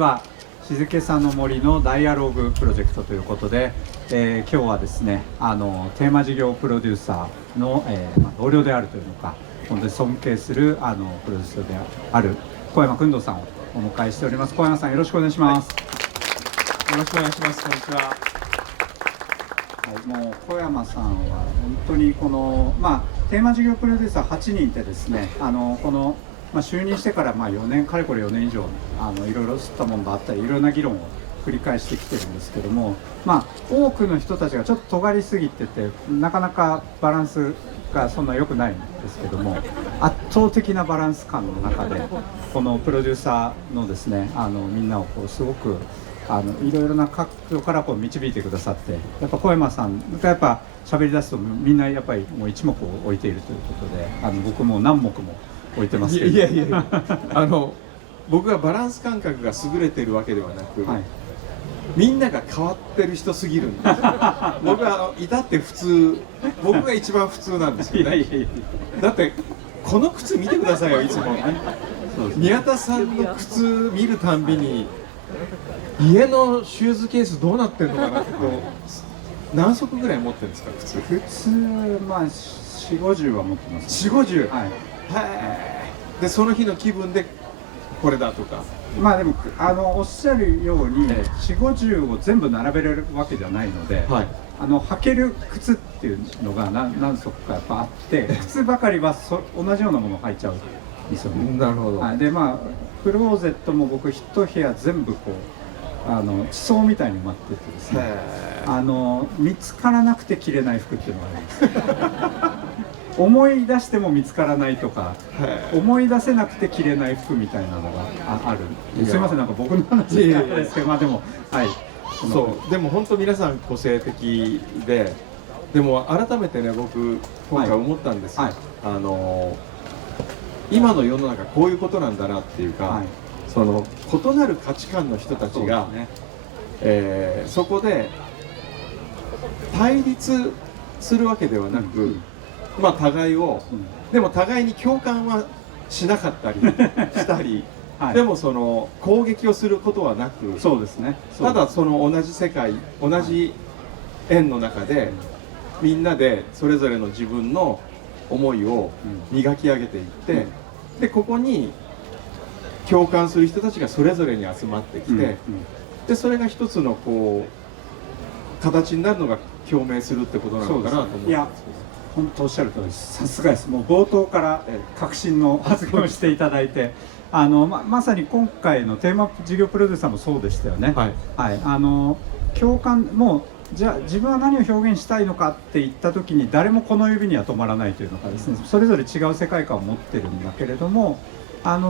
は静けさの森のダイアログプロジェクトということで、今日はですねテーマ事業プロデューサーの、同僚であるというのか本当に尊敬するプロデューサーである小山君堂さんをお迎えしております。小山さん、よろしくお願いします。よろしくお願いします。こんにちは。もう小山さんは本当にこの、テーマ事業プロデューサー8人ってですねこの就任してから4年かれこれ4年以上いろいろ吸ったものがあったりいろいろな議論を繰り返してきてるんですけども、多くの人たちがちょっと尖りすぎててなかなかバランスがそんな良くないんですけども、圧倒的なバランス感の中でこのプロデューサーのですねみんなをすごくいろいろな角度から導いてくださって、やっぱ小山さんがやっぱ喋り出すとみんなやっぱりもう一目を置いているということで僕も何目も置いてますけど、いや僕はバランス感覚が優れているわけではなく、みんなが変わってる人すぎるんです僕は至って普通、僕が一番普通なんですよね。だってこの靴見てくださいよ。いつも宮田さんの靴見るたんびに家のシューズケースどうなってるのかなって。何足ぐらい持ってるんですか靴？普通4、50は持ってます、4、50。はい。でその日の気分でこれだとか。でもおっしゃるように4、50を全部並べれるわけじゃないので、履ける靴っていうのが何足かやっぱあって靴ばかりは同じようなものを履いちゃうんですよね。なるほど。でクローゼットも僕一部屋全部地層みたいに埋まっててですね、見つからなくて着れない服っていうのがあります思い出しても見つからないとか、思い出せなくて着れない服みたいなのがある。すいません、なんか僕の話ですけど、でもそうでも本当皆さん個性的で、でも改めてね、僕今回思ったんです、今の世の中こういうことなんだなっていうか、その異なる価値観の人たちがそこで対立するわけではなく、互いを、でも互いに共感はしなかったりしたり、でもその攻撃をすることはなく、そうですね、ただその同じ世界、同じ円の中でみんなでそれぞれの自分の思いを磨き上げていって、でここに共感する人たちがそれぞれに集まってきて、でそれが一つの形になるのが共鳴するってことなのかなと思うんですけど。本当おっしゃる通りです。さすがです。もう冒頭から確信の発言をしていただいてまさに今回のテーマ事業プロデューサーもそうでしたよね。共感もじゃあ自分は何を表現したいのかって言った時に誰もこの指には止まらないというのがですね、それぞれ違う世界観を持ってるんだけれども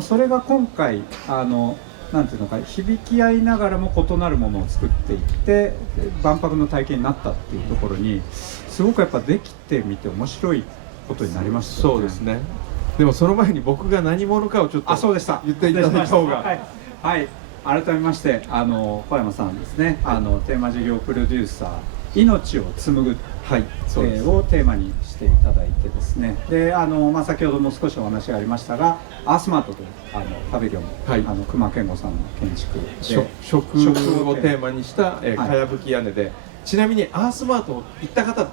それが今回なんていうのか、響き合いながらも異なるものを作っていって万博の体験になったっていうところにすごくやっぱできてみて面白いことになりましたよね。そうですね。でもその前に僕が何者かをちょっと言っていただいた方が。改めまして小山さんですね、テーマ事業プロデューサー命を紡ぐ、をテーマにしていただいてですね、で先ほども少しお話がありましたがアースマートというパビリオン、隈研吾さんの建築で食をテーマにしたかやぶき屋根で、ちなみにアースマート行った方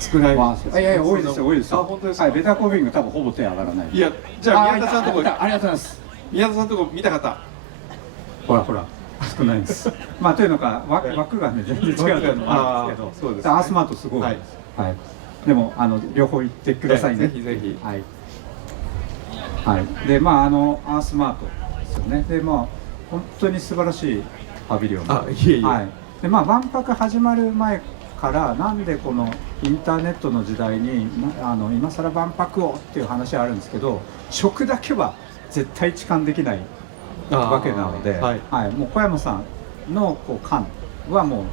作られるんですか？いや多いですよ、多いですよ。本当ですか？ベターコービング多分ほぼ手上がらない。いや、じゃあ宮田さんとこ、ありがとうございます。宮田さんとこ見た方、ほら少ないんですというのか枠がね全然違うというのもあるんですけど、アースマートすごいです。でも両方行ってくださいね。ぜひぜひ。でアースマートですよね。で本当に素晴らしいパビリオン。で万博始まる前からなんでこのインターネットの時代に今更万博をっていう話はあるんですけど、食だけは絶対痴漢できないわけなので、もう小山さんの感はもう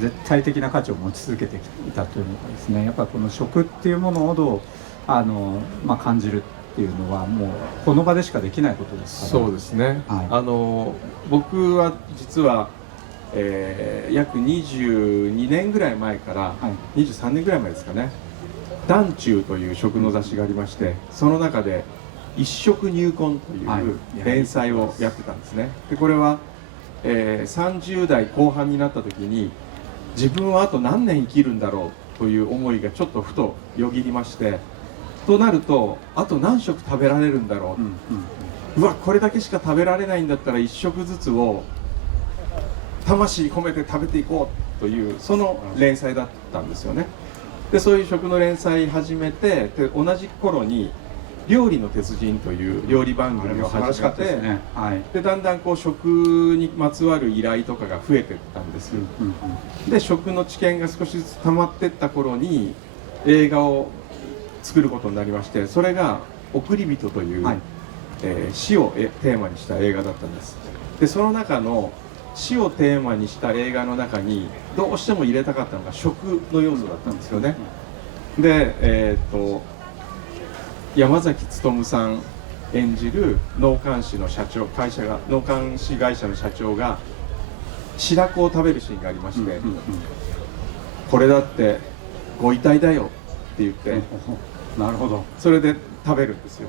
絶対的な価値を持ち続けていたというのがですね、やっぱりこの食っていうものをどう感じるっていうのはもうこの場でしかできないことですから。そうですね。僕は実は約22年ぐらい前から、23年ぐらい前ですかね、団中という食の雑誌がありまして、その中で一食入魂という連載をやってたんですね。でこれは、30代後半になった時に自分はあと何年生きるんだろうという思いがちょっとふとよぎりまして、となるとあと何食食べられるんだろう、うわこれだけしか食べられないんだったら1食ずつを魂込めて食べていこうというその連載だったんですよね。でそういう食の連載始めて、で同じ頃に料理の鉄人という料理番組を始めて、でだんだんこう食にまつわる依頼とかが増えていったんです。で食の知見が少しずつ溜まっていった頃に映画を作ることになりまして、それが「送り人」という、死をテーマにした映画だったんです。でその中の死をテーマにした映画の中にどうしても入れたかったのが食の要素だったんですよね。で、山崎努さん演じる納棺師の社長、納棺師会社の社長が白子を食べるシーンがありまして、これだってご遺体だよって言って、なるほど、それで食べるんですよ。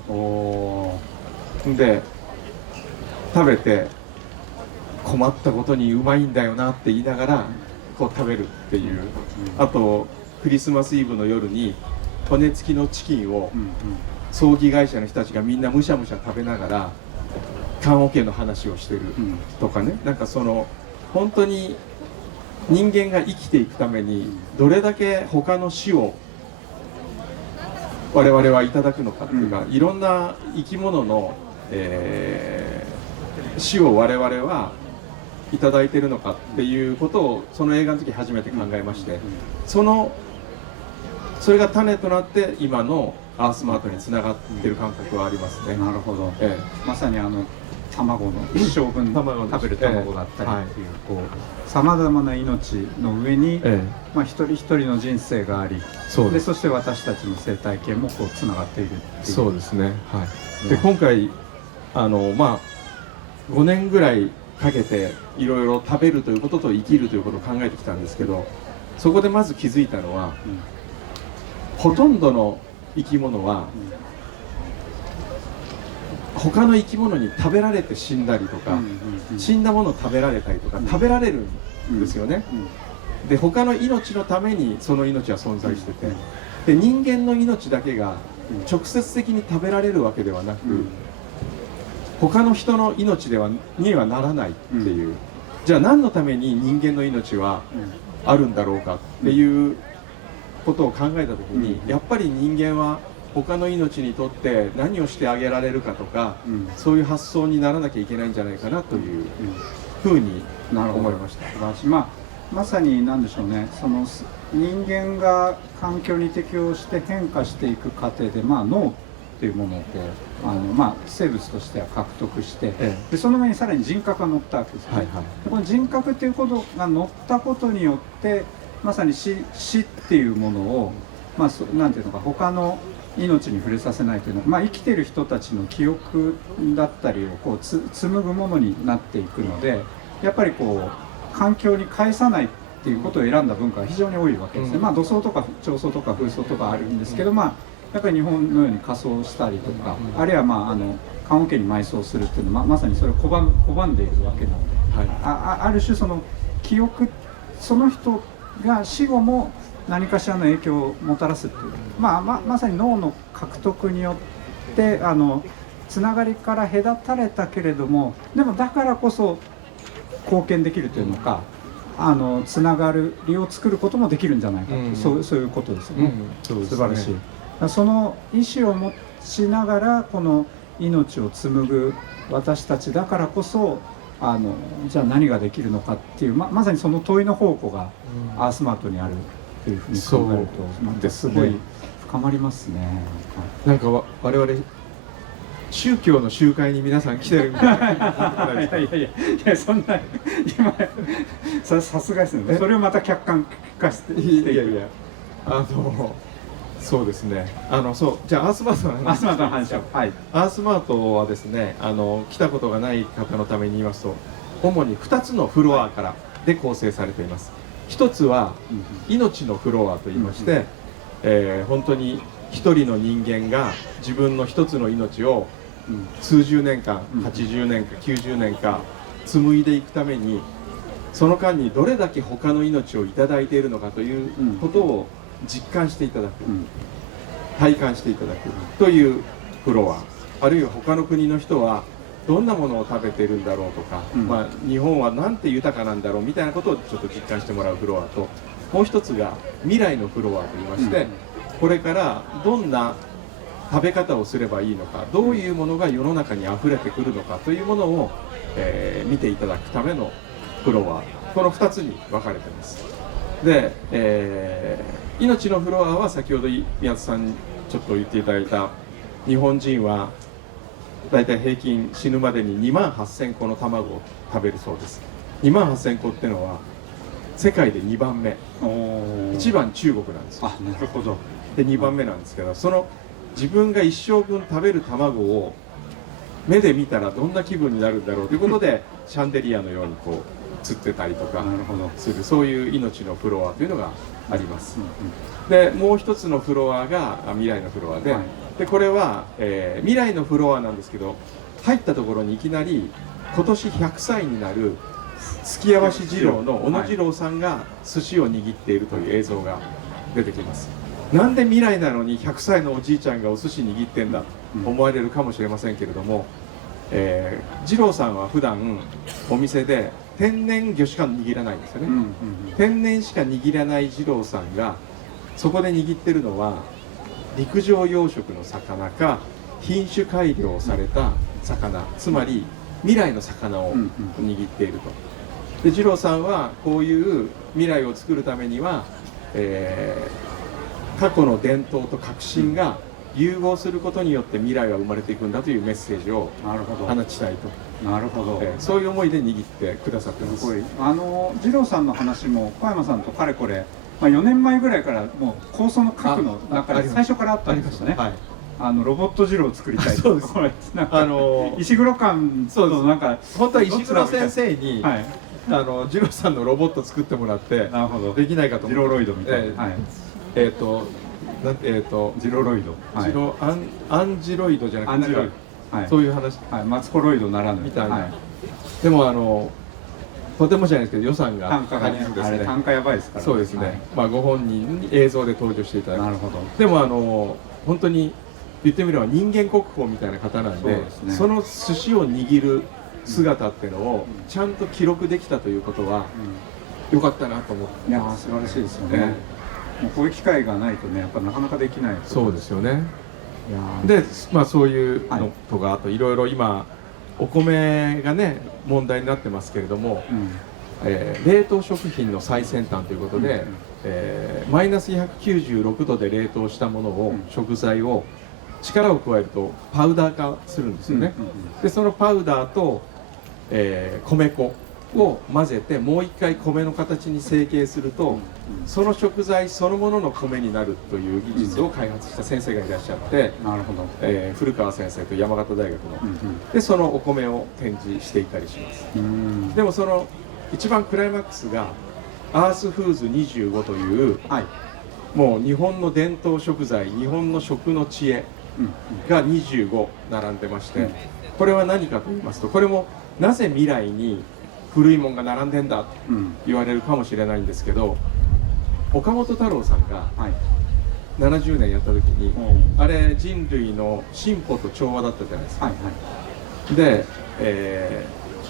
で食べて困ったことにうまいんだよなって言いながらこう食べるっていう、あとクリスマスイブの夜に骨付きのチキンを葬儀会社の人たちがみんなむしゃむしゃ食べながら棺桶の話をしてるとかね、なんかその本当に人間が生きていくためにどれだけ他の死を我々はいただくのかっていうか、いろんな生き物の、死を我々はいただいてるのかっていうことをその映画の時初めて考えまして、それが種となって今のアースマートにつながってる感覚はありますね。なるほど、まさに卵の一生分食べる卵だったりっていう、さまざまな命の上に、一人一人の人生があり、でそして私たちの生態系もこうつながっているっていう。そうですね、で今回5年ぐらいかけていろいろ食べるということと生きるということを考えてきたんですけど、そこでまず気づいたのは、ほとんどの生き物は、他の生き物に食べられて死んだりとか、死んだものを食べられたりとか、食べられるんですよね。で他の命のためにその命は存在してて、で人間の命だけが直接的に食べられるわけではなく、他の人の命にはならないっていう、じゃあ何のために人間の命はあるんだろうかっていうことを考えた時に、やっぱり人間は他の命にとって何をしてあげられるかとか、そういう発想にならなきゃいけないんじゃないかなというふうに思いました。まさに何でしょうね、その人間が環境に適応して変化していく過程で、脳っていうものをこう生物としては獲得して、でその上にさらに人格が乗ったわけですよね。でこの人格っていうことが乗ったことによって、まさに死っていうものを、なんていうのか、他の命に触れさせないというのは、生きている人たちの記憶だったりをこう紡ぐものになっていくので、やっぱりこう環境に返さないっていうことを選んだ文化が非常に多いわけですね。土葬とか彫葬とか風葬とかあるんですけど、やっぱり日本のように火葬したりとか、あるいは棺桶に埋葬するっていうのは、まさにそれを拒んでいるわけなので、ある種その記憶、その人が死後も何かしらの影響をもたらすっていう、まさに脳の獲得によってつながりから隔たれたけれども、でもだからこそ貢献できるというのか、つながりを作ることもできるんじゃないかと、そういうことですよね。素晴らしい。その意思を持ちながらこの命を紡ぐ私たちだからこそ、じゃあ何ができるのかっていう、まさにその問いの宝庫がアースマートにあるというふうに考えると、なんかすごい深まりますね。なんか我々宗教の集会に皆さん来てるみたいな。いやそんな今さすがですね。それをまた客観化していく。そうですね。じゃあアースマートの話。アースマートはですね、来たことがない方のために言いますと、主に2つのフロアからで構成されています。一つは命のフロアといいまして、本当に一人の人間が自分の一つの命を数十年間、うん80年か90年か紡いでいくために、その間にどれだけ他の命をいただいているのかということを実感していただく、体感していただくというフロア、あるいは他の国の人はどんなものを食べているんだろうとか、日本はなんて豊かなんだろうみたいなことをちょっと実感してもらうフロアと、もう一つが未来のフロアといいまして、これからどんな食べ方をすればいいのか、どういうものが世の中にあふれてくるのかというものを、見ていただくためのフロア、この2つに分かれています。で、命のフロアは先ほど宮津さんにちょっと言っていただいた、日本人はだいたい平均死ぬまでに2万8000個の卵を食べるそうです。2万8000個っていうのは世界で2番目、1番中国なんですよ。あ、なるほど。で2番目なんですけど、その自分が一生分食べる卵を目で見たらどんな気分になるんだろうということでシャンデリアのようにこう釣ってたりとかする、そういう命のフロアというのがあります。でもう一つのフロアが未来のフロアで、でこれは、未来のフロアなんですけど、入ったところにいきなり今年100歳になる数寄屋橋二郎の小野次郎さんが寿司を握っているという映像が出てきます。なんで未来なのに100歳のおじいちゃんがお寿司握ってんだと思われるかもしれませんけれども、二郎さんは普段お店で天然魚しか握らないんですよね。天然しか握らない二郎さんがそこで握ってるのは陸上養殖の魚か品種改良された魚、つまり未来の魚を握っていると。で二郎さんはこういう未来を作るためには、過去の伝統と革新が融合することによって未来は生まれていくんだというメッセージを放ちたいと。なるほど。そういう思いで握ってくださってます。すごい。二郎さんの話も小山さんとかれこれ、4年前ぐらいからもう構想の核の中で最初からあったんですよね。ロボット二郎を作りたいと。そうです。石黒館となんか本当は石黒先生に、二郎さんのロボット作ってもらってできないかと思って。ジロロイドみたいな。ジロロイド。アンジロイドじゃなくて、そういう話。マツコロイドならぬみたいな。でもとてもじゃないですけど予算が足りずですね。単価やばいですから。そうですね。ご本人に映像で登場していただく。なるほど。でも本当に言ってみれば人間国宝みたいな方なんで、その寿司を握る姿っていうのをちゃんと記録できたということは良かったなと思って。いやー、素晴らしいですよね。もうこういう機会がないとね、やっぱなかなかできない。そうですよね。で、そういうのとか、あといろいろ今お米がね問題になってますけれども、冷凍食品の最先端ということで、マイナス196度で冷凍したものを、食材を力を加えるとパウダー化するんですよね。でそのパウダーと、米粉を混ぜてもう一回米の形に成形すると、その食材そのものの米になるという技術を開発した先生がいらっしゃって、なるほど。古川先生と山形大学の、でそのお米を展示していたりします。でもその一番クライマックスがアースフーズ25という、もう日本の伝統食材、日本の食の知恵が25並んでまして、これは何かと言いますと、これもなぜ未来に古いもんが並んでんだと言われるかもしれないんですけど、岡本太郎さんが70年やった時に、あれ人類の進歩と調和だったじゃないですか。で、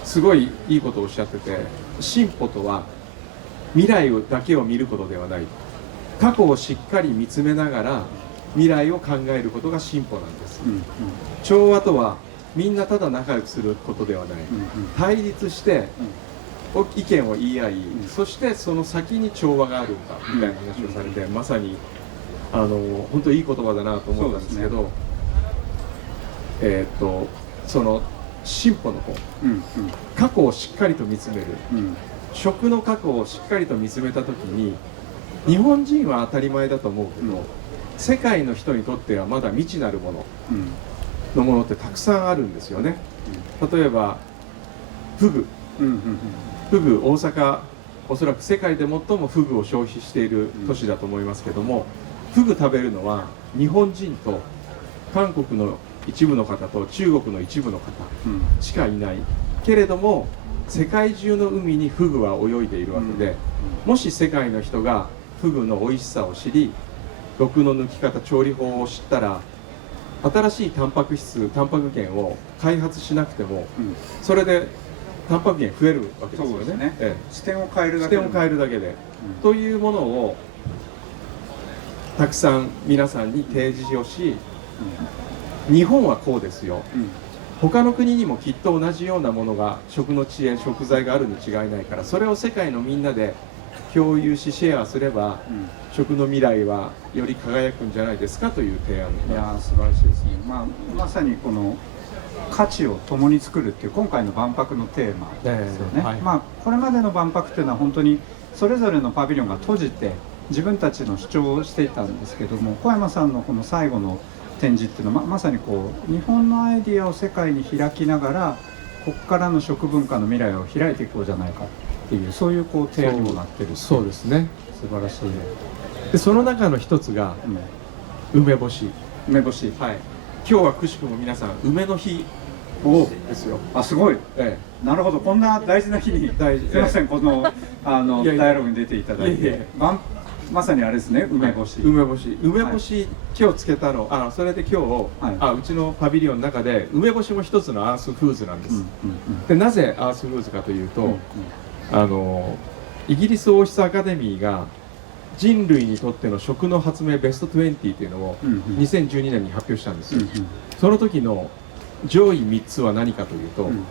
すごいいいことをおっしゃってて、進歩とは未来だけを見ることではない、過去をしっかり見つめながら未来を考えることが進歩なんです。調和とはみんなただ仲良くすることではない、対立して意見を言い合い、そしてその先に調和があるんだみたいな話をされて、まさに本当にいい言葉だなと思ったんですけど、その進歩の方、過去をしっかりと見つめる、食の過去をしっかりと見つめた時に、日本人は当たり前だと思うけど、世界の人にとってはまだ未知なるもののものってたくさんあるんですよね。例えばフグ、大阪、おそらく世界で最もフグを消費している都市だと思いますけども、フグ食べるのは日本人と韓国の一部の方と中国の一部の方うんしかいないけれども、世界中の海にフグは泳いでいるわけで、もし世界の人がフグの美味しさを知り、毒の抜き方、調理法を知ったら、新しいタンパク質、タンパク源を開発しなくても、うんそれでタンパク源増えるわけですよね。そうですねえ視点を変えるえ、視だけでも点を変えるだけで、うんというものをたくさん皆さんに提示をし、日本はこうですよ、うん他の国にもきっと同じようなものが、食の知恵、食材があるに違いないから、それを世界のみんなで共有しシェアすれば、うん食の未来はより輝くんじゃないですかという提案いやー素晴らしいですね、まさにこの価値を共に作るっていう今回の万博のテーマですよね、はいこれまでの万博っていうのは本当にそれぞれのパビリオンが閉じて自分たちの主張をしていたんですけども、小山さんのこの最後の展示っていうのはまさにこう日本のアイディアを世界に開きながらここからの食文化の未来を開いていこうじゃないかっていうそういうこう提案にもなってるそうですね。素晴らしい、でその中の一つが梅干し、梅干し、はい、今日はくしくも皆さん梅の日ですよ。あすごい、えなるほど、こんな大事な日に大事すいません、このいやいやダイアログに出ていただいいやいやてまさにあれですね、梅干し、梅干し、今日つけたの、それで今日、はうちのパビリオンの中で梅干しも一つのアースフーズなんです。うんでなぜアースフーズかというと、うんイギリス王室アカデミーが人類にとっての食の発明ベスト20っていうのをうんうん2012年に発表したんですよ。うんその時の上位3つは何かというと、うん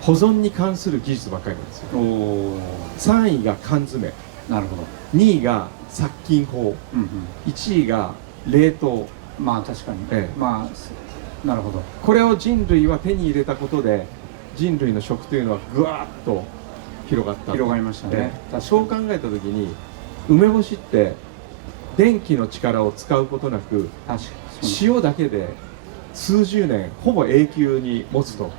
保存に関する技術ばっかりなんですよ。おー3位が缶詰、なるほど、 2位が殺菌法、うん1位が冷凍。うん、まあ確かに、ええなるほど、これを人類は手に入れたことで、人類の食というのはぐわーっと広がった。広がりましたね、ええ確かにそう考えた時に、梅干しって電気の力を使うことなく、確かにそう、塩だけで数十年ほぼ永久に持つと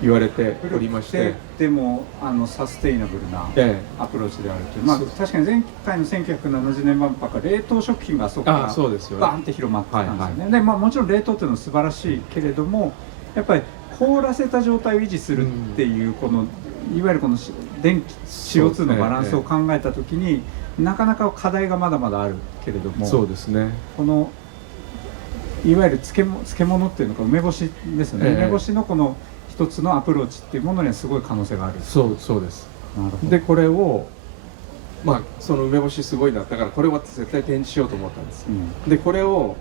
言われておりまして、でもサステイナブルなえアプローチであるという、そう確かに前回の1970年万博は冷凍食品がそこからそうですよね。バーンって広まってたんですよね、でもちろん冷凍っていうのは素晴らしいけれども、やっぱり凍らせた状態を維持するっていうこの、いわゆるこの電気 CO2 のバランスを考えたときに、なかなか課題がまだまだあるけれども、そうですね。このいわゆる漬物っていうのか梅干しですね、梅干しのこの一つのアプローチっていうものにはすごい可能性がある。そうです。なるほど。でこれをその梅干しすごいな、だからこれは絶対展示しようと思ったんです。でこれを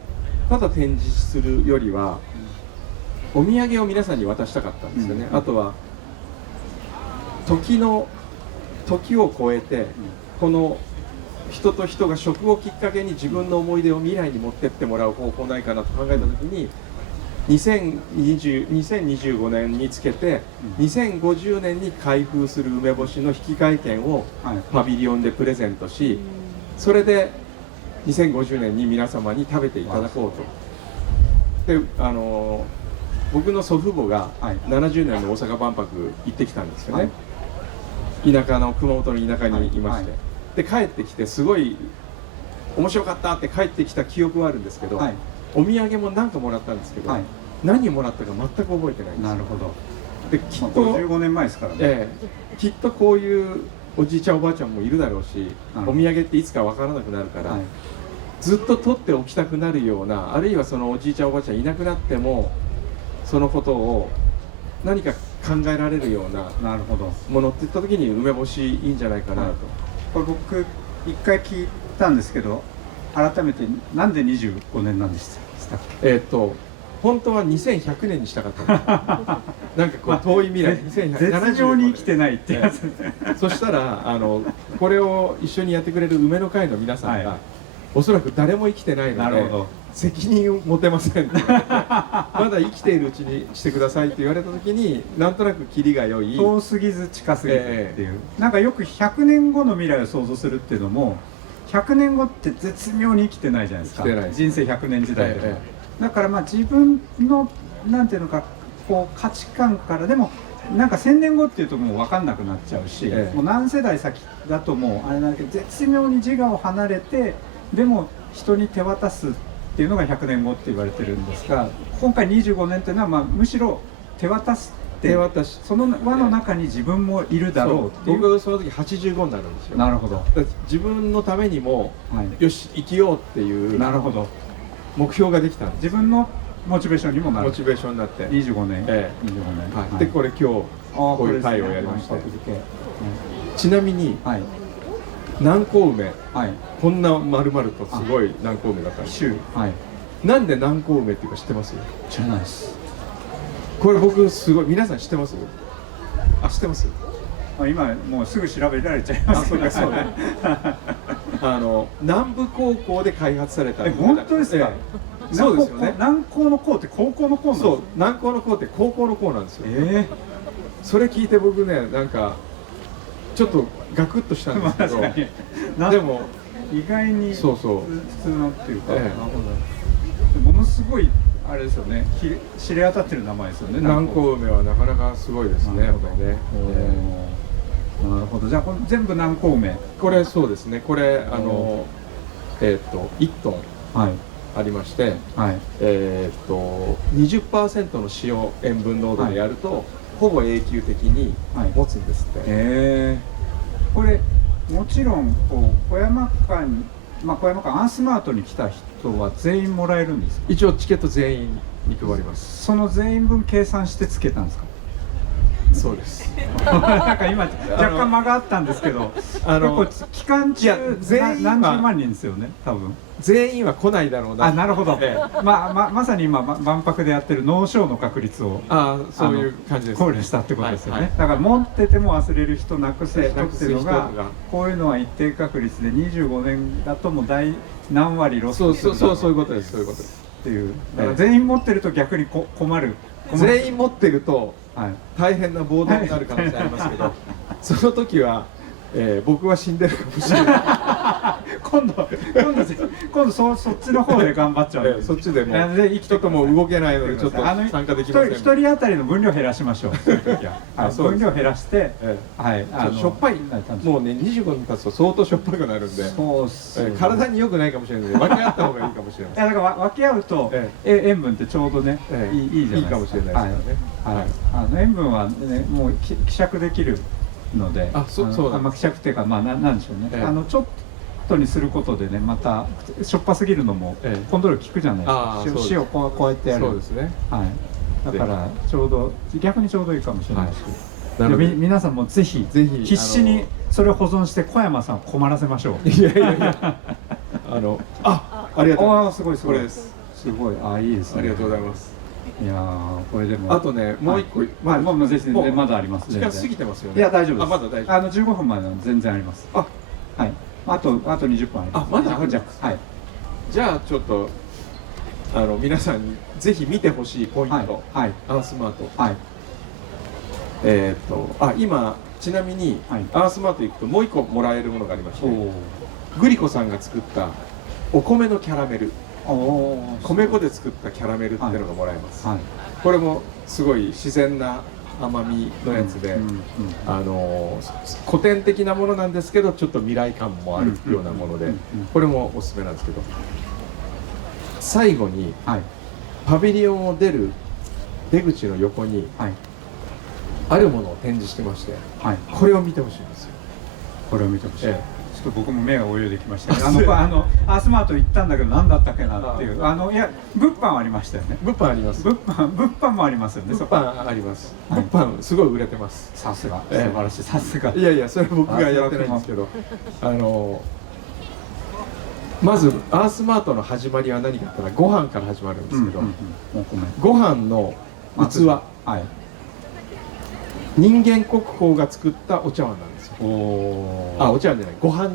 ただ展示するよりは、お土産を皆さんに渡したかったんですよね。あとは時を超えて、この人と人が食をきっかけに自分の思い出を未来に持ってってもらう方法ないかなと考えた時に、2025年につけて2050年に開封する梅干しの引換券をパビリオンでプレゼントし、それで2050年に皆様に食べていただこうと。で僕の祖父母が70年の大阪万博行ってきたんですよね。田舎の熊本の田舎にいまして、で帰ってきてすごい面白かったって帰ってきた記憶はあるんですけど、お土産も何かもらったんですけど、何もらったか全く覚えてないんですよ。なるほど。できっと55年前ですからね、きっとこういうおじいちゃんおばあちゃんもいるだろうし、お土産っていつか分からなくなるから、ずっと取っておきたくなるような、あるいはそのおじいちゃんおばあちゃんいなくなってもそのことを何か考えられるようなものって言った時に梅干しいいんじゃないかなと。これ僕一回聞いたんですけど、改めてなんで25年なんでしたっけ？本当は2100年にしたかったなんかこう遠い未来、絶妙に生きてないってやつそしたらこれを一緒にやってくれる梅の会の皆さんが、おそらく誰も生きてないので責任を持てませんって言われてまだ生きているうちにしてくださいって言われた時に、なんとなくキリが良い、遠すぎず近すぎずっていう、なんかよく100年後の未来を想像するっていうのも、100年後って絶妙に生きてないじゃないですか、人生100年時代では、だから自分のなんていうのかこう価値観からでもなんか1000年後っていうともう分かんなくなっちゃうし、もう何世代先だともうあれだけど、絶妙に自我を離れてでも人に手渡すっっていうのが100年後って言われてるんですが、今回25年っていうのは、まあ、むしろ手渡すって手渡し、その輪の中に自分もいるだろうっていう。僕その時85になるんですよ。なるほど。だから自分のためにも、はい、よし生きようっていうなるほど。目標ができたんです。自分のモチベーションにもなる。モチベーションになって25年、ええ、25年、はい、でこれ今日こういう会をやりまして、ちなみに、はい、南高梅、はい、こんな丸々とすごい南高梅だったんです。はい、なんで南高梅っていうか知ってます？知らないです。これ僕すごい、皆さん知ってます？あ、知ってます？今もうすぐ調べられちゃいます。あ、そうかそうね。南部高校で開発された。本当ですか？そうですよね。南高の高って高校の高なんですか？そう、南高の高って高校の高なんですよ。それ聞いて僕ね、なんかちょっとガクッとしたんですけど、でも意外にそうそう普通のっていうか、ものすごいあれですよね。知れ渡ってる名前ですよね。南高梅はなかなかすごいですね。これね。なるほど。じゃあこれ全部南高梅。これそうですね。これ1トンありまして、はい、20% の塩塩分濃度でやると、ほぼ永久的に持つんですって。これもちろんこう小山間、まあ小山間アースマートに来た人は全員もらえるんですか？一応チケット全員に配ります。その全員分計算してつけたんですか？そうです。なんか今若干間があったんですけど、期間中何十万人ですよね、多分。全員は来ないだろうな。あ、なるほど。まさに今万博でやってるノーショーの確率をそういう感じです。考慮したってことですよね。だから持ってても忘れる人、なくす人っていうのが、こういうのは一定確率で25年だともう何割ロスする。そういうことです。そういうことです。っていう。だから全員持ってると逆に困る。全員持ってると大変な暴動になる可能性ありますけど、その時は僕は死んでるかもしれない。今度そっちの方で頑張っちゃう。そっちでもう人とも動けないのでちょっと参加できません。一人当たりの分量減らしましょう。分量減らして、しょっぱい。もうね25分経つと相当しょっぱくなるんで、体に良くないかもしれないので分け合った方がいいかもしれない。だから分け合うと塩分ってちょうどねいいじゃないですか。いいかもしれないですね。塩分はねもう希釈できるので、希釈っていうかなんでしょうね。ちょっとにすることでね、またしょっぱすぎるのもコントロール効くじゃないですか。塩こうやってやる。そうですね。だから逆にちょうどいいかもしれないし。皆さんもぜひ必死にそれを保存して小山さんを困らせましょう。いやありがとう。すごいこれです。すごいいいですね。ありがとうございます。いやこれでもあとねもう一個もうぜひまだあります。時間過ぎてますよね。いや大丈夫です。まだ大丈夫。15分までは全然あります。はい。あと20分あります。まだじゃあちょっと皆さんにぜひ見てほしいポイント、アースマート。今ちなみにアースマート行くともう一個もらえるものがありまして、グリコさんが作ったお米のキャラメル、米粉で作ったキャラメルっていうのがもらえます。これもすごい自然な甘みのやつで、古典的なものなんですけどちょっと未来感もあるようなもので、これもおすすめなんですけど、最後にパビリオンを出る出口の横にあるものを展示してまして、これを見てほしいんですよ。これを見てほしい。ちょっと僕も目が泳いできました。アースマート行ったんだけど何だったっけなっていう。いや物販ありましたよね。物販あります。物販もありますよね。物販あります。物販すごい売れてます。さすが素晴らしい。さすが。いやそれ僕がやってないんですけど、まずアースマートの始まりは何かって言ったらご飯から始まるんですけど、ご飯の器、人間国宝が作ったお茶碗なんですよ。お茶碗じゃない、ご飯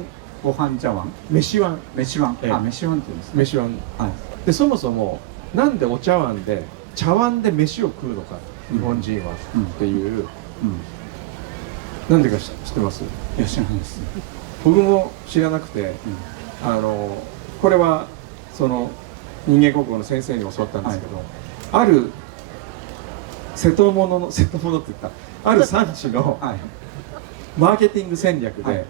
茶碗、飯碗、飯碗って言うんですね。飯碗。でそもそもなんでお茶碗で茶碗で飯を食うのか、日本人はっていう、なんでか知ってます？いや知らないです。僕も知らなくて、これはその人間国宝の先生に教わったんですけど、ある瀬戸物って言ったある産地のマーケティング戦略で、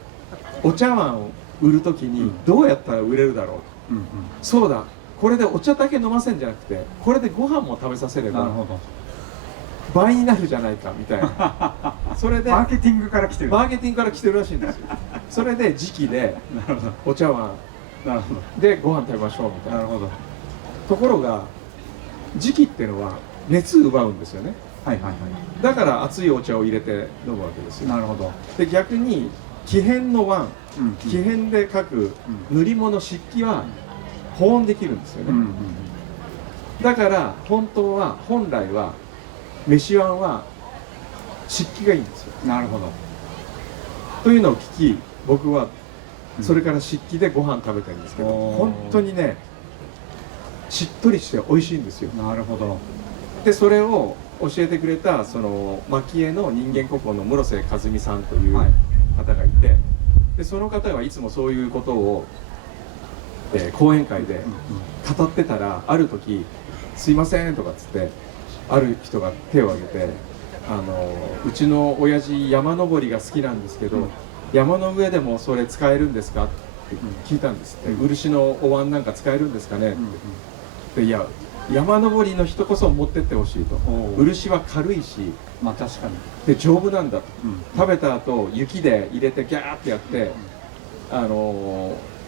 お茶碗を売るときにどうやったら売れるだろう、そうだこれでお茶だけ飲ませんじゃなくて、これでご飯も食べさせればなるほど。倍になるじゃないかみたいなそれでマーケティングから来てる。マーケティングから来てるらしいんですよ。それで時期でなるほど。お茶碗なるほど。でご飯食べましょうみたいな。なるほど。ところが時期っていうのは熱奪うんですよね。はいはいはだから熱いお茶を入れて飲むわけですい。よ。なるほど。で逆に木片の碗、うん木片で書く塗り物漆器は保温できるんですよね。うんうんだから本来は飯碗は漆器がいいんですよ。うん。なるほど。というのを聞き、僕はそれから漆器でご飯食べてるんですけど、本当にねしっとりして美味しいんですよ。なるほど。でそれを教えてくれたその蒔絵の人間国宝の室瀬和美さんというはい方がいて、でその方はいつもそういうことを、講演会で語ってたら、ある時「すいません」とかっつってある人が手を挙げて「うちの親父山登りが好きなんですけど、山の上でもそれ使えるんですか?」って聞いたんですって。漆のお椀なんか使えるんですかね?」ってで、いや山登りの人こそ持ってってほしいと。漆は軽いし、まあ確かに。で丈夫なんだと。うん食べた後雪で入れてギャーってやって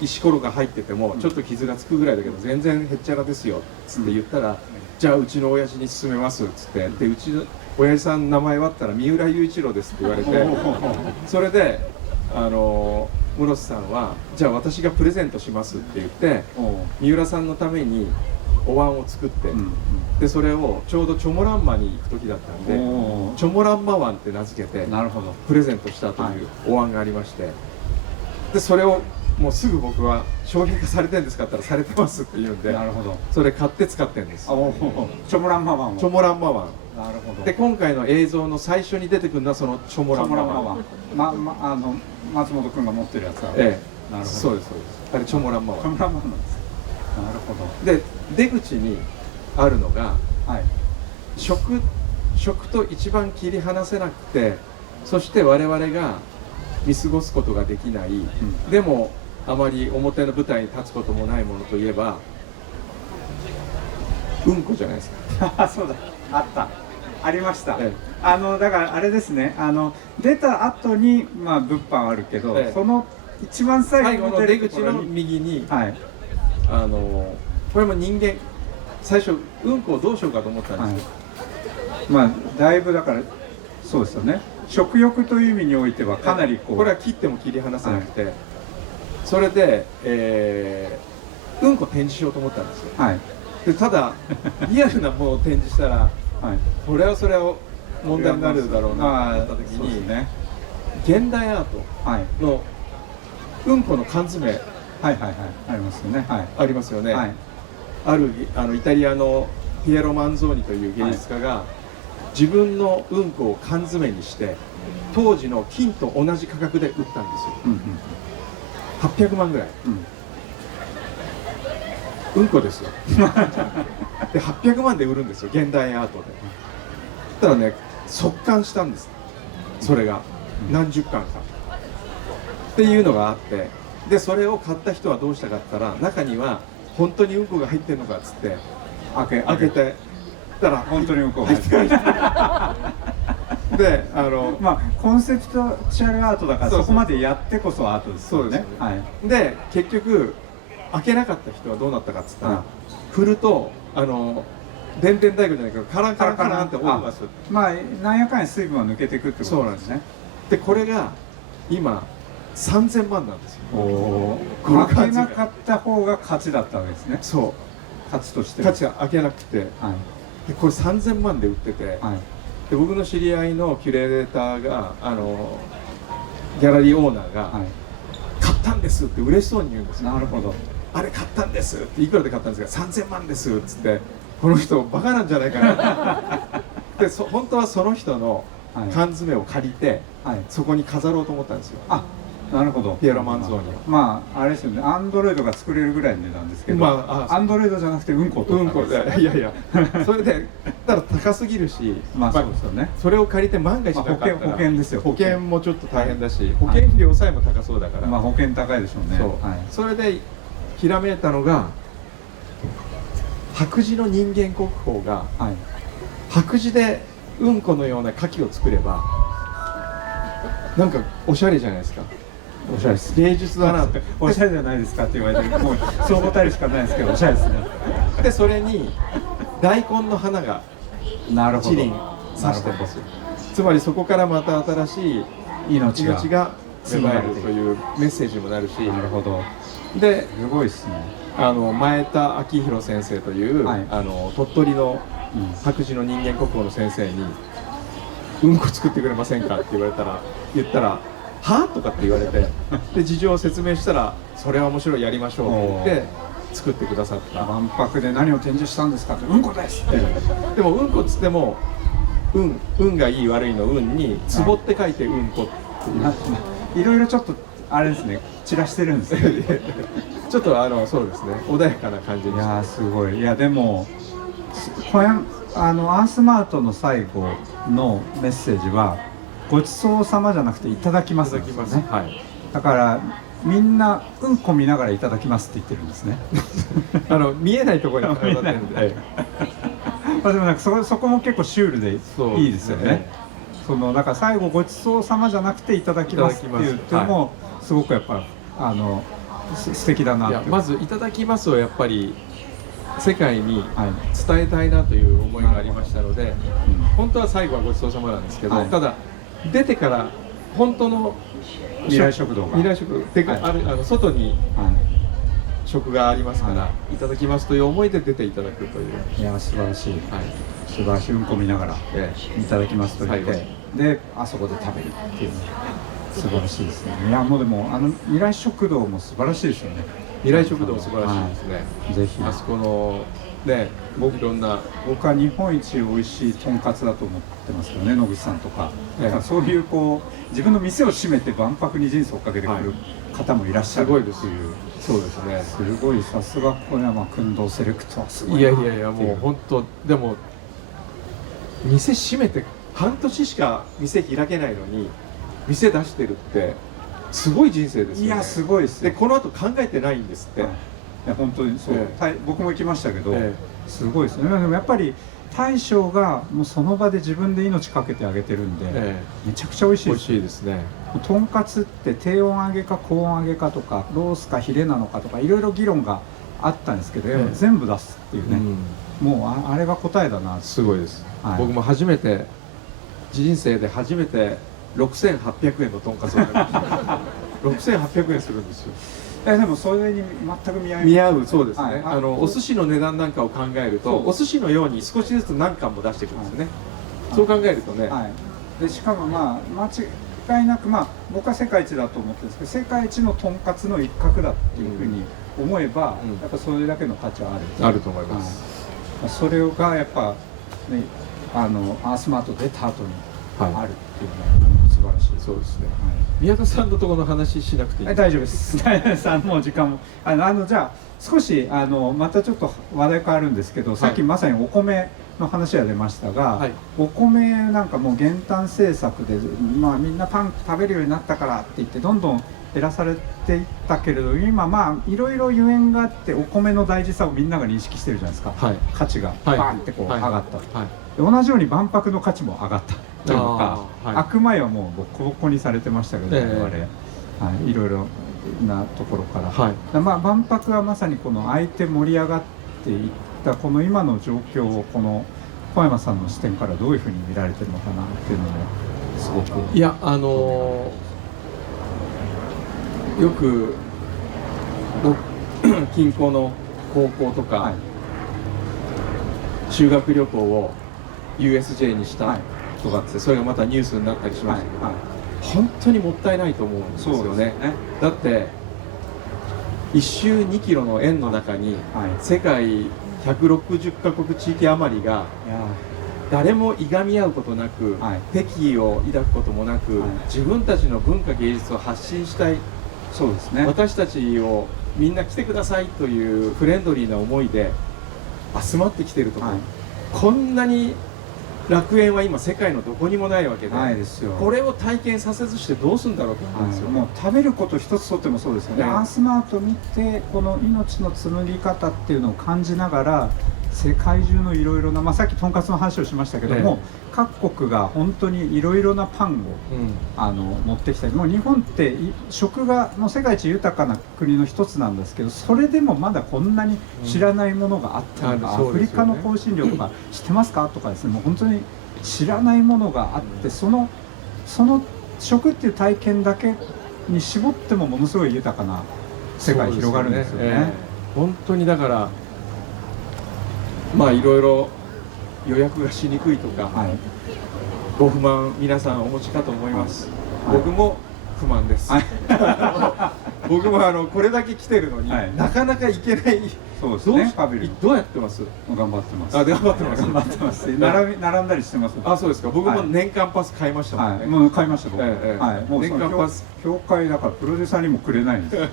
石ころが入っててもちょっと傷がつくぐらいだけど全然へっちゃらですよっつって言ったら、じゃあうちの親父に勧めますっつって、でうちの親父さんの名前はったら三浦雄一郎ですって言われて、それで室瀬さんはじゃあ私がプレゼントしますって言って三浦さんのためにお椀を作って、でそれをちょうどチョモランマに行く時だったんでチョモランマ碗って名付けてなるほど。プレゼントしたというお椀がありまして、でそれをもうすぐ僕は商品化されてるんですかって言ったらされてますって言うんで、なるほど。それ買って使ってるんです。チョモランマワンを。チョモランマ碗なるほど。で今回の映像の最初に出てくるのはそのチョモチョランマ碗。モランマワン。松本君が持ってるやつだ。ええ、なるほど。そうですそうです。あれチョモランマ碗チョモランマワンなんです。なるほど。で出口にあるのがはい。食と一番切り離せなくて、そして我々が見過ごすことができない、でもあまり表の舞台に立つこともないものといえばうんこじゃないですか。そうだ。あった。ありました。えだからあれですね。出た後にまあ物販あるけど、ええその一番最最後の出後の出ると口のころに。右にはい。これも人間最初うんこをどうしようかと思ったんはいですよ。。まあだいぶだからそうですよね。食欲という意味においてはかなりこう。これは切っても切り離せなくて、それで、うんこ展示しようと思ったんですよ。はいでただリアルなものを展示したらはい。それは問題になるだろうなと思った時そうですに、ね。現代アーはいトのうんこの缶詰はいはいはいありますよね。はい。ありますよね。はい。あるイタリアのピエロ・マンゾーニという芸術家が、自分のうんこを缶詰にして当時の金と同じ価格で売ったんですよ。うん800万ぐらい。うんうんこですよ。で800万で売るんですよ、現代アートで。ただね速乾したんです、それが何十巻かっていうのがあって、でそれを買った人はどうしたかって言ったら、中には本当にうんこが入ってるのかっつって開けてたら本当にうんこが入ってる。でまあコンセプトチュアルアートだからそうそうそこまでやってこそアートですよね。そうですよねはい。で結局開けなかった人はどうなったかっつったら、はい振ると電電太鼓じゃないけどカランカランカランって音がする。まあなんやかんや水分は抜けていくってことなんですね。でこれが今3000万なんですよ。おお。この開け感じなかった方が勝ちだったわけですね。そ勝ちとしてう価値が開けなくて、はいでこれ3000万で売ってて、はいで僕の知り合いのキュレーターがギャラリーオーナーが、はい。買ったんですって嬉しそうに言うんですよ。なるほど。あれ買ったんですっていくらで買ったんですか、3000万ですっつって、この人バカなんじゃないかなで本当はその人のはい缶詰を借りて、はい。そこに飾ろうと思ったんですよ。あ、なるほど。ピエロマンゾーニまああれですよね。アンドロイドが作れるぐらいの値段ですけど、まあアンドロイドじゃなくてうんことうんこでいやいやそれでただ高すぎるし、まあそうですよね。それを借りて万が一なかったら、保険ですよ。保険もちょっと大変だし、保険料さえも高そうだから、まあ保険高いでしょうね。そう、はい。それでひらめいたのが白磁の人間国宝がはい白磁でうんこのような牡蠣を作ればなんかおしゃれじゃないですか。おしゃれです。芸術だなっておしゃれじゃないですかって言われて、もうそう答えるしかないですけど、おしゃれですね。でそれに大根の花がなるほど。一輪刺してるんですよ。つまりそこからまた新しい命が芽生えるというメッセージにもなるし、なるほど。ですごいですね。前田明宏先生という、はい鳥取のうん白磁の人間国宝の先生に「うんこ作ってくれませんか?」って言ったら「は?」とかって言われて、で事情を説明したら「それは面白い、やりましょう」って言って作ってくださった。万博で何を展示したんですかって、うんこですって。でもうんこっつっても運がいい悪いの運に壺って書いてうんこっていう、いろいろちょっとあれですね、散らしてるんですね。ちょっとそうですね、穏やかな感じにいやーすごい。いやでもこれアースマートの最後のメッセージはごちそうさまじゃなくていただきますいただきます、ね。はいだからみんなうんこ見ながらいただきますって言ってるんですね。見えないところに飾ってるんでまあでもなんかそこも結構シュールでそういいですよね。だから最後ごちそうさまじゃなくていただきますって言ってもすごくやっぱ素敵だなって。いやまず「いただきます」をやっぱり世界にはい伝えたいなという思いがありましたので、本当は最後はごちそうさまなんですけど、はいただ出てから本当の未来食堂が未来食堂ではいある外には食がありますから、、はいただきますという思いで出ていただくという、いや素晴らしい、はい素晴らしい。うんこ見ながらえいただきますと言って、最であそこで食べるっていう素晴らしいですね。いやもうでも未来食堂も素晴らしいですよね。未来食堂素晴らしいですね、はいぜひあそこのねいろんな僕は日本一美味しいとんかつだと思ってますよね、野口さんとか。ええだからそういう自分の店を閉めて万博に人生をかけてくる方もいらっしゃるすごいですっていう。そうですね。すごい、さすが小山君堂セレクトはすごいいなやいやいや、もう本当でも店閉めて半年しか店開けないのに店出してるってすごい人生ですよね。いやすごいですよ。でこの後考えてないんですって、はいいや本当にそう、僕も行きましたけど、えすごいですね。でもやっぱり大将がもうその場で自分で命かけてあげてるんで、めちゃくちゃ美味しい美味です。しいですね。とんかつって低温揚げか高温揚げかとかロースかヒレなのかとかいろいろ議論があったんですけど、全部出すっていうね、もうあれが答えだな。すごいです、はい、僕も人生で初めて6800円のとんかつを食べました6800円するんですよ。でもそれに全く見合う、そうですね、はい、お寿司の値段なんかを考えるとお寿司のように少しずつ何貫も出していくんですよね、そう考えるとね、でしかも間違いなく僕は世界一だと思ってるんですけど、世界一のとんかつの一角だっていうふうに思えば、やっぱそれだけの価値はあると思います、それがやっぱねアースマート出た後にあるっていうのは素晴らしい。そうですね、宮田さんのところの話しなくていい？大丈夫です。もう時間もじゃあ少しまたちょっと話題変わるんですけど、さっきまさにお米の話が出ましたが、お米なんかもう減反政策で、みんなパン食べるようになったからって言ってどんどん減らされていったけれど、今いろいろゆえんがあってお米の大事さをみんなが認識してるじゃないですか、価値がバーンって上がった、同じように万博の価値も上がったというか、開く前はもうボコボコにされてましたけど、いろいろなところから、万博はまさにこの相手盛り上がっていったこの今の状況をこの小山さんの視点からどういうふうに見られてるのかなっていうのもすごく。いやよく近郊の高校とか、修学旅行を USJ にしたとかって、それがまたニュースになったりしましたけど、本当にもったいないと思うんですよね。だって1周2キロの円の中に、世界160カ国地域余りが誰もいがみ合うことなく、敵意を抱くこともなく、自分たちの文化芸術を発信したい、そうですね、私たちをみんな来てくださいというフレンドリーな思いで集まってきてるところ、こんなに楽園は今世界のどこにもないわけで、これを体験させずしてどうするんだろうと思うんですよ。もう食べること一つとってもそうですよね。アースマート見てこの命の紡ぎ方っていうのを感じながら世界中のいろいろな、まあ、さっきとんかつの話をしましたけども、各国が本当にいろいろなパンを、持ってきたり、もう日本って食がもう世界一豊かな国の一つなんですけど、それでもまだこんなに知らないものがあったりとか、アフリカの香辛料とか知ってますかとかですね、もう本当に知らないものがあって、その食っていう体験だけに絞ってもものすごい豊かな世界広がるんですよね。本当にだからまあいろいろ予約がしにくいとか、ご不満皆さんお持ちかと思います、僕も不満です、僕もこれだけ来てるのに、なかなか行けない。そうですね。どうやってます？頑張ってます。頑張ってます。頑張ってます。並んだりしてます。そうですか。僕も年間パス買いましたもんね。もう買いました僕。もう年間パス。協会だからプロデューサーにもくれないんで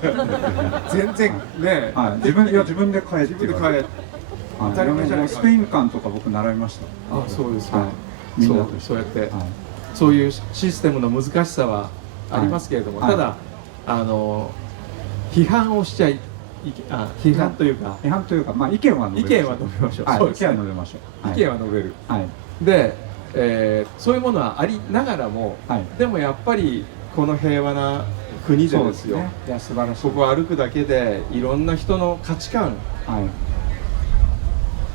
す。全然ね。自分で買え。自分で買え。当たり前じゃない。スペイン館とか僕習いました。そうですか。みんなとそうやってそういうシステムの難しさはありますけれども、ただ批判をしちゃい批判というか、まあ意見は述べましょう。意見は述べましょう。意見は述べる。で、そういうものはありながらも、でもやっぱりこの平和な国でですよ。いや素晴らしい。ここを歩くだけでいろんな人の価値観、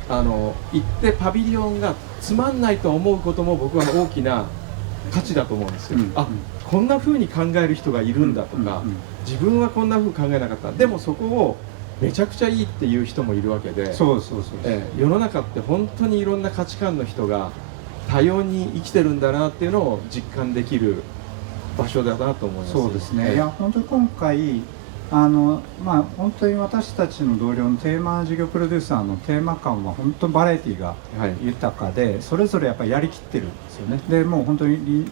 行ってパビリオンがつまんないと思うことも僕は大きな価値だと思うんですよ。こんな風に考える人がいるんだとか、自分はこんな風に考えなかった。でもそこをめちゃくちゃいいっていう人もいるわけで、世の中って本当にいろんな価値観の人が多様に生きてるんだなっていうのを実感できる場所だなと思います。そうですね。いや本当に今回本当に私たちの同僚のテーマ事業プロデューサーのテーマ感は本当にバラエティが豊かで、それぞれやっぱりやりきってるんですよね。でもう本当に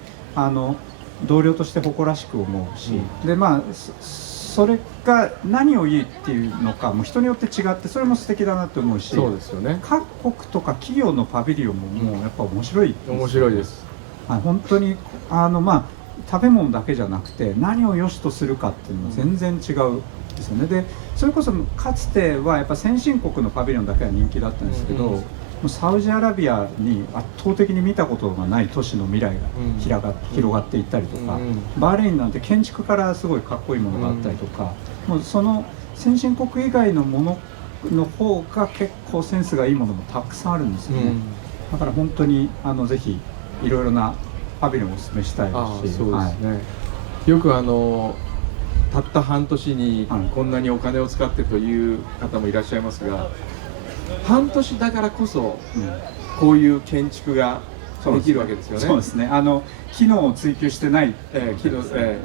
同僚として誇らしく思うし、でそれが何をいいっていうのかも人によって違って、それも素敵だなと思うし、そうですよね。各国とか企業のパビリオンももうやっぱ面白いです、面白いです。本当に食べ物だけじゃなくて何を良しとするかっていうのは全然違うですよね。でそれこそかつてはやっぱ先進国のパビリオンだけは人気だったんですけど、サウジアラビアに圧倒的に見たことがない都市の未来が広がっていったりとか、バーレーンなんて建築からすごいかっこいいものがあったりとか、もうその先進国以外のものの方が結構センスがいいものもたくさんあるんですよね。だから本当にぜひいろいろなパビリオンをお勧めしたいですし、そうですね。よくたった半年にこんなにお金を使ってという方もいらっしゃいますが、半年だからこそこういう建築ができるわけですよね。そうですね。機能を追求してない、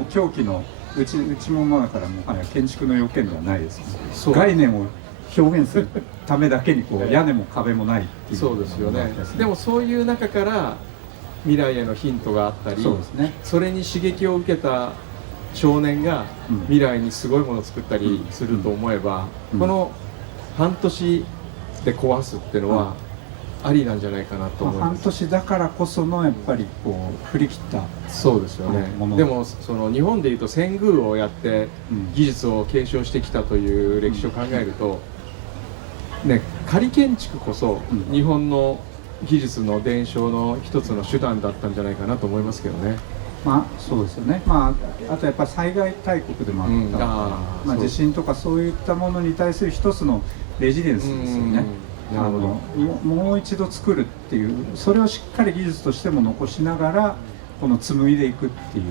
狂気のうちもだからもはや建築の要件ではないですね。概念を表現するためだけに屋根も壁もないっていう。そうですよね。でもそういう中から未来へのヒントがあったり、それに刺激を受けた少年が未来にすごいものを作ったりすると思えば、この半年で壊すっていうのはありなんじゃないかなと思います。半年だからこそのやっぱり振り切った、そうですよね。でもその日本でいうと遷宮をやって技術を継承してきたという歴史を考えると、仮建築こそ日本の技術の伝承の一つの手段だったんじゃないかなと思いますけどね。そうですよね。あとやっぱり災害大国でもあった、地震とかそういったものに対する一つのレジリエンスですよね。もう一度作るっていう、それをしっかり技術としても残しながら紡いでいくっていう、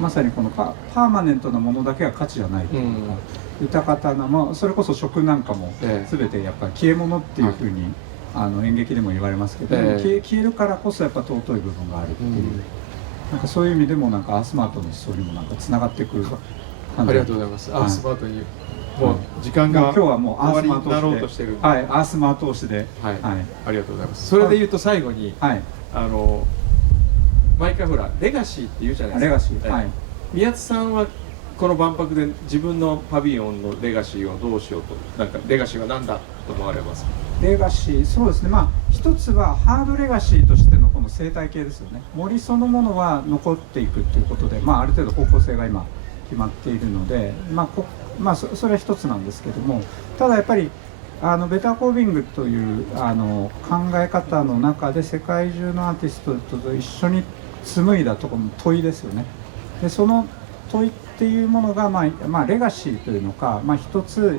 まさにこのパーマネントなものだけは価値じゃないというか、豊かな、それこそ食なんかも全てやっぱり消え物っていうふうに演劇でも言われますけど、消えるからこそやっぱ尊い部分があるっていう、なんかそういう意味でもなんかアースマートの思想にもなんかつながってくる感じ。ありがとうございます。アースマートにもう時間が今日はもうアースマートになろうとしてる。アースマート推しで、ありがとうございます。それで言うと最後に毎回ほらレガシーって言うじゃないですか。レガシー。宮津さんはこの万博で自分のパビリオンのレガシーをどうしようと、なんかレガシーは何だと思われますか？レガシー、そうですね。一つはハードレガシーとしてのこの生態系ですよね。森そのものは残っていくということで、ある程度方向性が今決まっているので、それは一つなんですけども、ただやっぱりベターコービングという考え方の中で世界中のアーティストと一緒に紡いだところの問いですよね。でその問いっていうものが、レガシーというのか、一つ、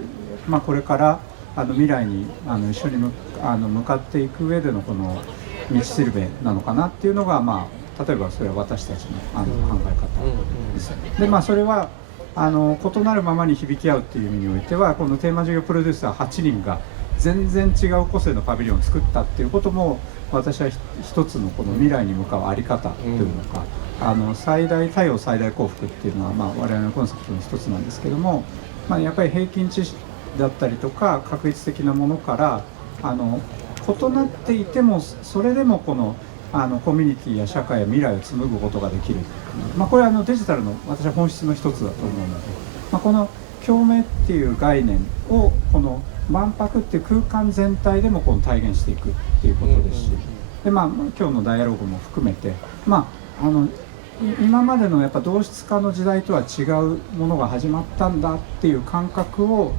これから未来に一緒に向かっていく上でのこの道しるべなのかなっていうのが、例えばそれは私たちの考え方です。でそれは異なるままに響き合うっていう意味においては、このテーマ事業プロデューサー8人が全然違う個性のパビリオンを作ったっていうことも、私は一つのこの未来に向かう在り方というのか、最大多様最大幸福っていうのは、我々のコンセプトの一つなんですけども、やっぱり平均値だったりとか確率的なものから異なっていても、それでもこのコミュニティや社会や未来を紡ぐことができる、これはデジタルの私は本質の一つだと思うので、この共鳴っていう概念をこの万博っていう空間全体でもこの体現していくっていうことですし、で今日のダイアログも含めて、今までのやっぱ同質化の時代とは違うものが始まったんだっていう感覚を、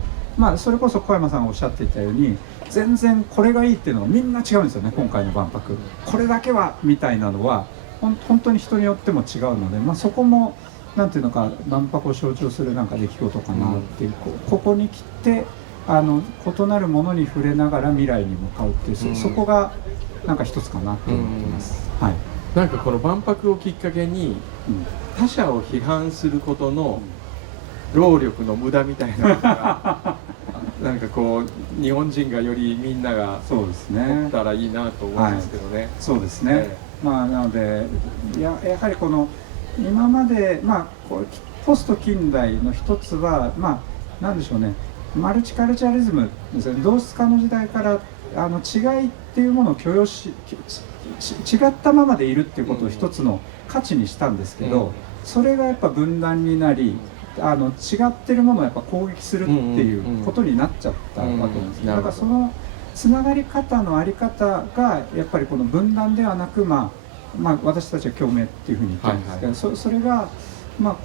それこそ小山さんがおっしゃっていたように、全然これがいいっていうのがみんな違うんですよね。今回の万博これだけはみたいなのは本当に人によっても違うので、そこもなんていうのか万博を象徴するなんか出来事かなっていう、ここに来て異なるものに触れながら未来に向かうっていう、そこがなんか一つかなと思ってます。はい、なんかこの万博をきっかけに、他者を批判することの労力の無駄みたいなのがなんかこう日本人がよりみんながそうですね思ったらいいなと思うんですけどね。そうですね、なのでやはりこの今まで、こうポスト近代の一つは、なんでしょうね、マルチカルチャリズムですね。同質化の時代から違いっていうものを許容し違ったままでいるっていうことを一つの価値にしたんですけど、それがやっぱ分断になり、違ってるものをやっぱ攻撃するっていうことになっちゃったわけなんです。だからそのつながり方のあり方がやっぱりこの分断ではなく、私たちは共鳴っていうふうに言ってるんですけど、それが、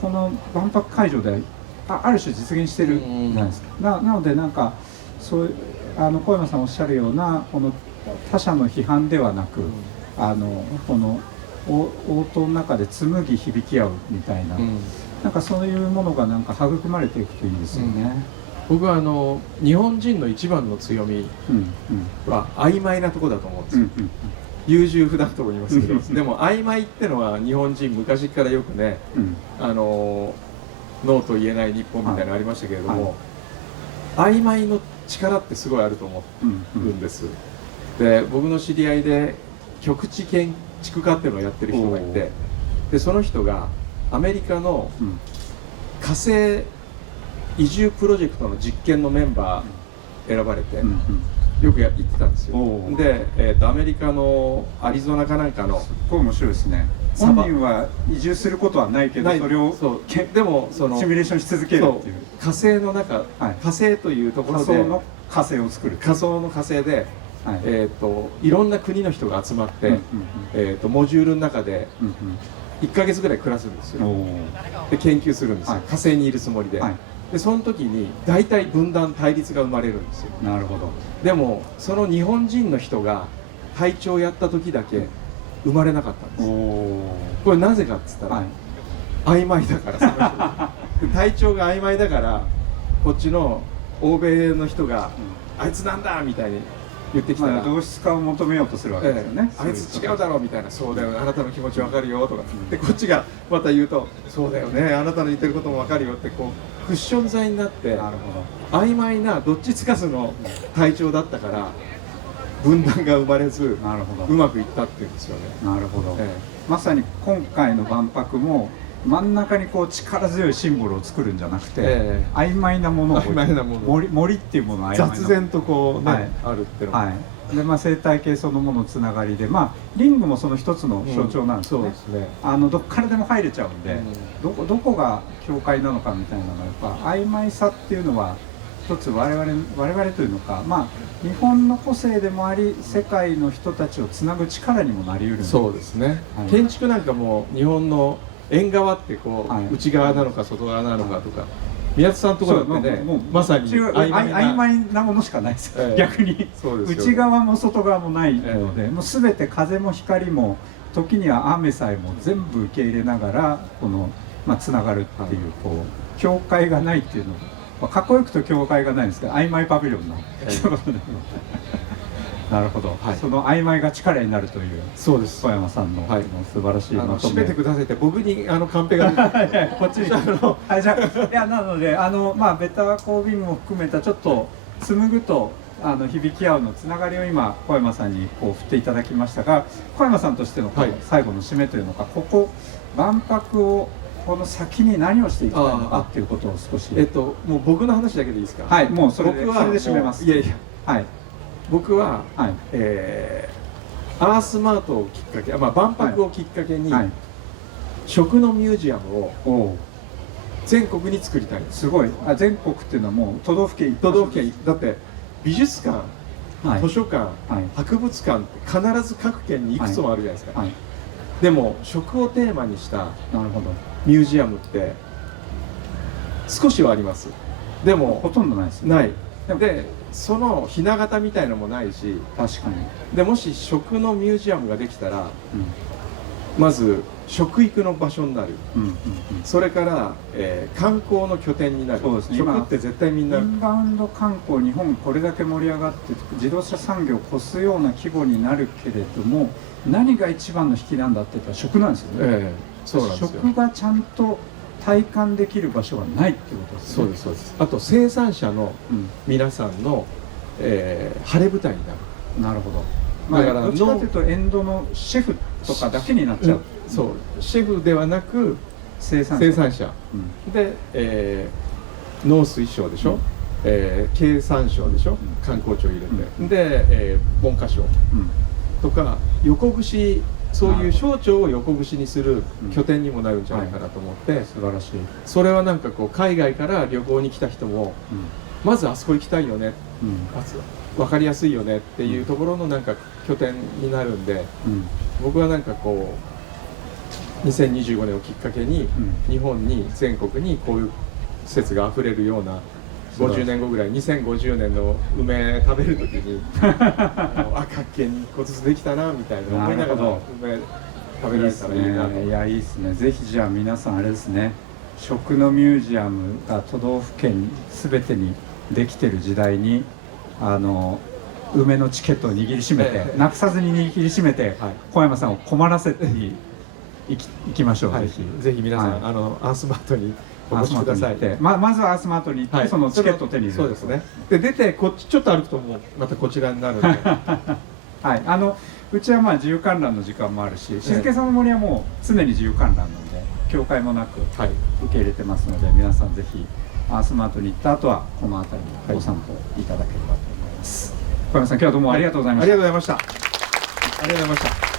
この万博会場である種実現してるじゃないですか。なのでなんかそういう小山さんおっしゃるようなこの他者の批判ではなく、この応答の中で紡ぎ響き合うみたいな、なんかそういうものがなんか育まれていくといいですよね。僕は日本人の一番の強みは曖昧なところだと思うんですよ。優柔不断とも言いますけど、でも曖昧ってのは日本人昔からよくね、ノーと言えない日本みたいなのありましたけれども、曖昧の力ってすごいあると思うんです。で僕の知り合いで極地建築家っていうのをやってる人がいて、でその人がアメリカの火星移住プロジェクトの実験のメンバー選ばれて、よく行ってたんですよ。で、アメリカのアリゾナかなんかの、すごい面白いですね。本人は移住することはないけど、それをでもそのシミュレーションし続けるっていう、火星の中、火星というところで仮想の火星を作る、仮想の火星で、いろんな国の人が集まって、モジュールの中で1ヶ月ぐらい暮らすんですよ。で研究するんですよ、火星にいるつもりで。でその時に大体分断対立が生まれるんですよ。なるほど。でもその日本人の人が隊長をやった時だけ生まれなかったんです。これなぜかっつったら、曖昧だからその人隊長が曖昧だから、こっちの欧米の人が、あいつなんだみたいに言ってきたら、同質化を求めようとするわけですよね。あいつ違うだろうみたいな、そうだよね、あなたの気持ちわかるよとか、でこっちがまた言うと、そうだよね、あなたの言ってることもわかるよってこうクッション材になって、曖昧などっちつかずの隊長だったから分断が生まれず、うまくいったっていうんですよね。なるほど。まさに今回の万博も真ん中にこう力強いシンボルを作るんじゃなくて、曖昧なものを、森っていうものを曖昧な雑然とこうね、あるっていうのが、で生態系そのものつながりで、リングもその一つの象徴なんですよね。どっからでも入れちゃうんで、どこが境界なのかみたいなのがやっぱ曖昧さっていうのは一つ我々というのか、日本の個性でもあり、世界の人たちをつなぐ力にもなりうる。そうですね、建築なんかも日本の縁側ってこう、内側なのか外側なのかとか、宮津さんのところだってね、もうまさに曖昧なものしかないです、逆にそうですよ内側も外側もないので、もう全て風も光も時には雨さえも全部受け入れながらこの、つながるっていう、こう境界がないっていうのが、かっこよくと境界がないんですけど曖昧パビリオンの一言でなるほど、その曖昧が力になるという、そうです、小山さんの素晴らしいまとめ。締めてくださいって僕にカンペがこっちにじゃあいや、なのでベタコービンも含めたちょっと紡ぐと響き合うのつながりを今小山さんにこう振っていただきましたが、小山さんとしてのこの最後の締めというのか、ここ万博をこの先に何をしていきたいのかっていうことを少し。もう僕の話だけでいいですか。はい、もうそれで締めます。いやいや、はい、僕は、アースマートをきっかけ、万博をきっかけに、食のミュージアムを全国に作りたいんです。すごい。全国っていうのはもう都道府県だって美術館、図書館、博物館って必ず各県にいくつもあるじゃないですか。でも食をテーマにしたミュージアムって少しはあります。でもほとんどないですよ。ない。でそのひな形みたいのもないし、確かに。でもし食のミュージアムができたら、まず食育の場所になる、それから、観光の拠点になる。そうですね、食って絶対みんなインバウンド観光、日本これだけ盛り上がって自動車産業を越すような規模になるけれども、何が一番の引きなんだって言ったら食なんですよね。そうなんですよ。食がちゃんと体感できる場所がないってことですね。そうです、そうです。あと生産者の皆さんの、晴れ舞台になる。なるほど。だからどっちかというとエンドのシェフとかだけになっちゃう。そう、シェフではなく生産者で、農水省でしょ、経産省でしょ、観光庁入れて、で、文科省とか横串、そういう省庁を横串にする拠点にもなるんじゃないかなと思って、素晴らしい。それはなんかこう海外から旅行に来た人も、まずあそこ行きたいよね、分かりやすいよねっていうところのなんか拠点になるんで、僕はなんかこう2025年をきっかけに、日本に全国にこういう施設があふれるような、50年後ぐらい、2050年の梅食べるときに各県に1個ずつできたなみたいな思いながら梅食べられたらいいなと。いや、いいですね。ぜひじゃあ皆さんあれですね、食のミュージアムが都道府県全てにできてる時代に梅のチケットを握りしめて、なくさずに握りしめて、小山さんを困らせていきましょう。ぜひ皆さん、アースマートにお越しください。まずはアースマートに行って、そのチケットを手に入れる。そうですね。で出てこっちちょっと歩くともうまたこちらになるので、はい、うちは自由観覧の時間もあるし、静けさの森はもう常に自由観覧なので境界もなく受け入れてますので、皆さんぜひアースマートに行った後はこの辺りにお散歩いただければと思います。小山さん、今日はどうもありがとうございました。ありがとうございました。ありがとうございました。